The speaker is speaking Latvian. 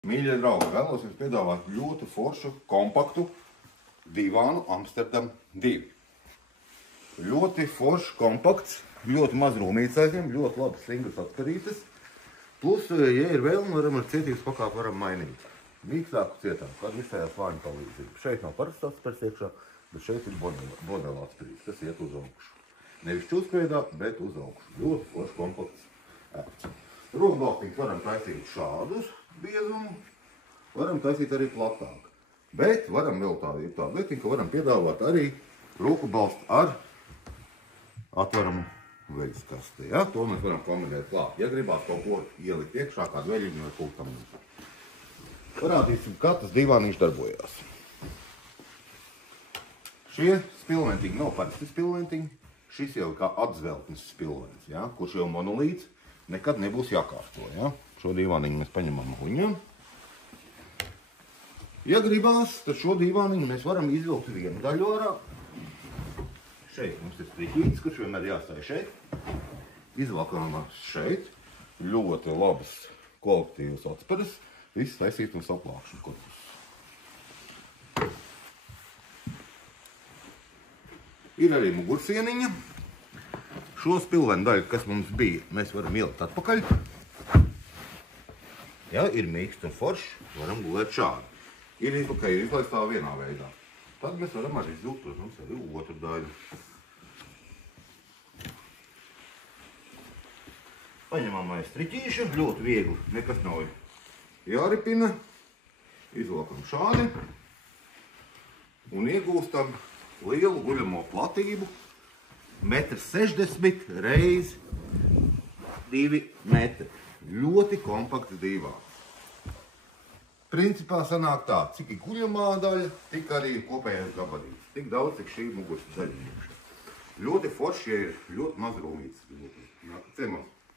Mīļie draugi, vēlos jums piedāvāt ļoti foršu, kompaktu divānu Amsterdam 2. Ļoti foršs, kompakts, ļoti maz rūmīts aizņem, ļoti labi stingras atkarītes. Plus, ja ir vēlme, varam ar cietības pakāpi varam mainīt. Mīkstāku cietāk, kad visējā slāņa palīdzību. Šeit nav parasts atspērs iekšā, bet šeit ir bodela atspērīts, kas iet uz augšu. Nevis čūspēdā, bet uz augšu. Ļoti foršs, kompakts ērts. Rokbalstiņus varam taisīt šādus biezumu, varam taisīt arī platāk. Bet varam vēl tādu lietiņu, ka varam piedāvāt arī roku balstu ar atveramu veļas kasti. Ja? To mēs varam kombinēt klāt. Ja gribās kaut ko ielikt iekšā, kādu veļiņu vai kaut tam. Parādīsim, kā tas divāniņš darbojās. Šie spilventiņi nav parasti spilventiņi. Šis jau kā atzveltnes spilvens, ja? Kurš jau monolīts, nekad nebūs jākārto. Ja? Šo divāniņu mēs paņemam huņam. Ja gribās, tad šo divāniņu mēs varam izvilkt vienu daļu ārā. Šeit mums ir striķītis, kurš vienmēr jāstāj šeit. Izvalkam šeit. Ļoti labas kvalitatīvas atspēres. Viss taisīt un saplākšanu korpusu. Ir arī mugursieniņa. Šo spilvenu daļu, kas mums bija, mēs varam ielikt atpakaļ. Ja ir mīksts un foršs, varam gulēt šādi. Ir izlaistā vienā veidā. Tad mēs varam arī izvilkt, protams, arī otru daļu. Paņemam aiz striķīšu, ļoti viegli, nekas nav jāripina. Izvelkam šādi un iegūstam lielu guļamo platību 1,60 m reiz 2 metri. Ļoti kompakts divāns. Principā sanāk tā, cik ir guļamā daļa, tik arī kopējais gabalīts. Tik daudz, cik šī muguras daļa. Ļoti forši, ja ir ļoti maz rūmītas. Ciemos.